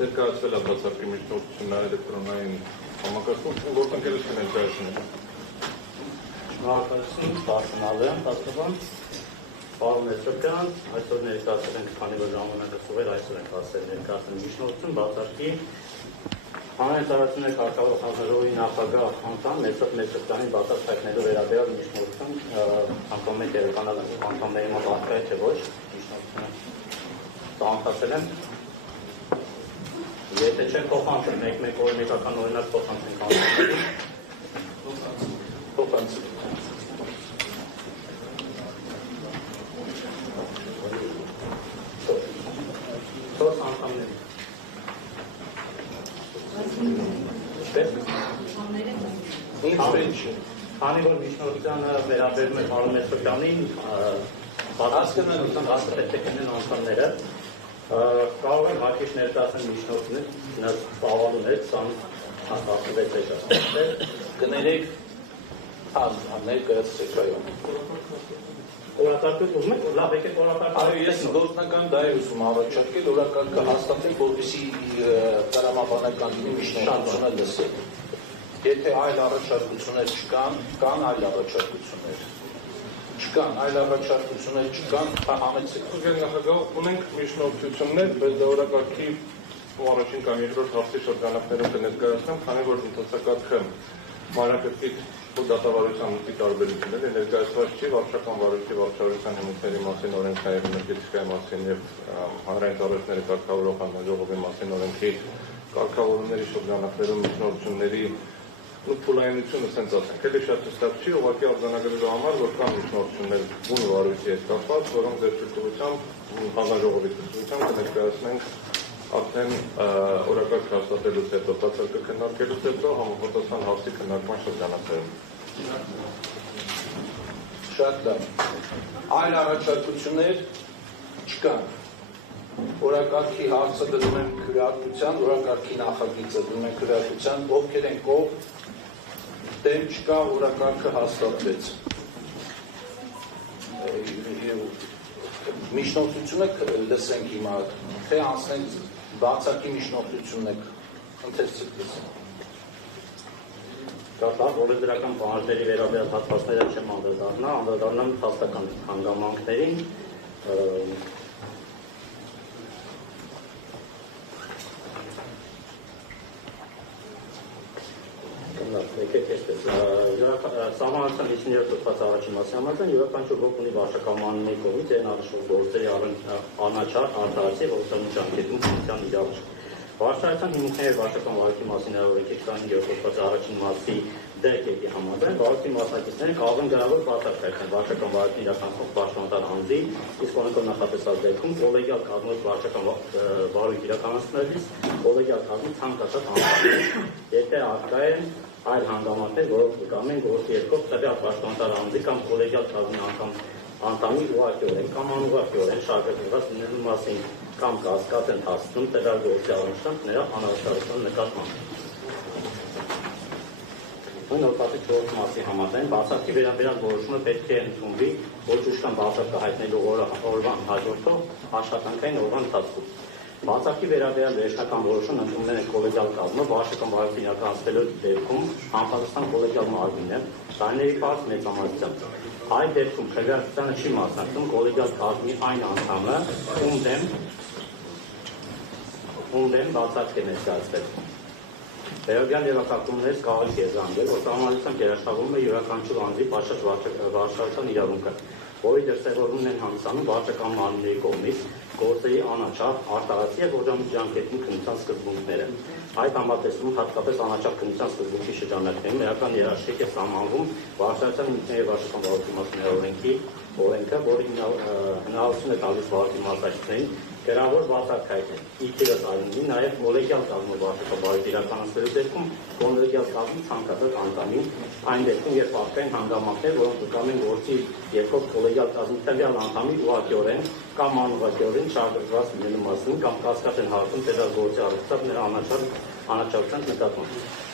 Ներկայացվել է բացառքի միջնորդությունը էլեկտրոնային համակարգում, որտեղ ընկերություն ներկայացնում է։ Շնորհակալություն, Պարսնալ եմ, Տասկավան, պարոն Էսրոկյան, այսօր ներկայացել ենք, քանի որ ժամանակը սուղեր, այսօր ենք հասել ներկայացնել միջնորդություն, բացառքի հանրային ծառայությունների կարգավորող հանձնաժողովի նախագահ անդամ Էսրոկյանի բացառք հայտնելու վերաբերյալ միջնորդություն, անգամ մեկ անդամների մոտ արկա է, թե ոչ, միջնորդությունը ծանոթացել եմ։ Եթե չեն փոխանցել, մեկ օրինական օրինակ փոխանցենք հանձնների, փոխանցել։ Թոս անդամների։ Քանի որ միջնորդությանը վերաբերում է պարոն Էսրոկյանին, պատասխանատվության հաստ պետք է կնեն անդամները, կարող եմ հարկիչ ներկայացնել միջնորդներ, ծավալուներ, 16 շրջաններ, կներեք ներկայացրեք այո։ Օրակարգը ուզում եք, լավ եկեք օրակարգը։ Այո, ես գործնական դա եմ ուզում առաջարկել, օրակարգը հաստատել, որպեսզի տրամաբանական լինի միջնորդությունը լսել։ Եթե այլ առաջարկություններ չկան, կան այլ առաջարկություններ։ Չկան, այլ առաջարկություններ չկան, համեցեք։ Նախագահ, ունենք միջնորդություններ, բայց դա օրակարգի առաջին կամ երկրորդ հաղթի շրջանակներում կներկայացնեմ, քանի որ ընթացակարգը մանրակրկիտ ու դատավարության մուտքի տարբերություններ է ներկայացված չի վարչական վարույթի վարչարության հիմունքների մասին օրենքային էներգետիկայի մասին եւ հանրային ծառայությունների կարգավորող հանձնաժողովի մասին օրենքի կարգավորումների շրջանակներում միջնորդությունների փուլայնությունը ասենք էլի շատ հստակ չի, ուղղակի արձանագրելու համար, որ կան միջնորդություններ բուն վարույթի հետ կապված, որոնք ձեր ցույցությամբ հանձնաժողովի ցույցությամբ կներկայացնենք արդեն օրակարգ հաստատելուց հետո, բացարկը քննարկելուց հետո համապատասխան հարցի քննարկման շրջանակներում։ Շատ լավ։ Այլ առաջարկություններ չկան։ Օրակարգի հարցը դնում եմ քրեատվության, օրակարգի նախագիծը դնում եմ քրեատվության, ովքեր են կողմ, դեմ չկա, օրակարգը հաստատվեց։ Միջնորդությունը լսենք հիմա, թե անցնենք բացարկի միջնորդությունն եք ընթերցիկ լսենք։ Կապավ օրենսդրական պահանջների վերաբերյալ հատվածները չեմ անդրադառնամ փաստական հանգամանքներին, Սահմանության 57 հոդված առաջին մասի համաձայն յուրաքանչյուր ոք ունի վարչակազմի կողմից ենարշող գործերի անաչառ արտահայտի ողջունի ջանքերում ֆունկցիան իրավունք։ Վարչարության հիմունքների վարչական վարույթի մասին օրենքի 27 հոդված առաջին մասի դեպքի համաձայն վարույթի մասնակիցները կարող են գրավոր բացառք հայտնել վարչական վարույթի իրականացնող պաշտոնատար անձի, իսկ օրենքով նախատեսված դեպքում կոլեգիալ կազմով վարչական վարույթ իրականացնելիս կոլեգիալ կազմի ցանկացած անդամներ, եթե առկա են այլ հանգամանքներ, որոնք կկամեն գործի երկով տվյալ պաշտոնատար անձի կամ կոլեգիալ կազմի անդամի ուղղակիորեն կամ անուղղակիորեն շարքավորված լինելու մասին կամ կասկած են հասցնում տվյալ գործի առնչությամբ նրա անհրաժեշտության նկատմամբ։ Նույն հոդվածի 4 մասի համաձայն բացառքի վերաբերյալ որոշումը պետք է ընդունվի ոչ ուշքան բացառքը հայտնելու օրվան հաջորդող աշխատանքային օրվան ընթացքում։ Բացառքի վերաբերյալ վերջնական որոշումն ընդունվել է կոլեգիալ կազմը վարչական վարույթի իրականացնելու դեպքում համապատասխան կոլեգիալ մարմինը տարիների պարզ մեծամասնությամբ։ Այդ դեպքում քվեարկությանը չի մասնակցում կոլեգիալ կազմի այն անդամը, ում դեմ բացառք է ներկայացվել։ Վերաբերյալ երախակումներից կարող է եզրանգել, որ տրամադրությամբ երաշխավորում է յուրաքանչյուր անձի պատշաճ վարչարության իրավունքը, որի դրսևորումն են հանդիսանում վարչական մարմինների կողմից գործերի անաչառ, արտահայտի եւ ջանքերին քննության սկզբունքները։ Այդ համատեսում հատկապես անաչառ քննության սկզբունքի շրջանակներում էական երաշխիք է սահմանվում վարչարության հիմունքների վարչական վարույթի մասին օրենքը, որի հնարավորություն է տալիս վարույթի մասնակիցներին գրավոր բացառք հայտնել։ Իդրս արինի նաև կոլեգիալ կազմով վարչական վարույթ իրականացնելու դեպքում կոլեգիալ կազմի ցանկացած անդամին այն դեպքում, երբ առկա են հանգամանքներ, որոնք կկամեն գործի երկով կոլեգիալ կազմի տվյալ անդամի ուղղակիորեն կամ անուղղակիորեն շարժված լինելու մասին կամ կասկած են հարցում տվյալ գործի առնչությամբ նրա անաչառության նկատմամբ։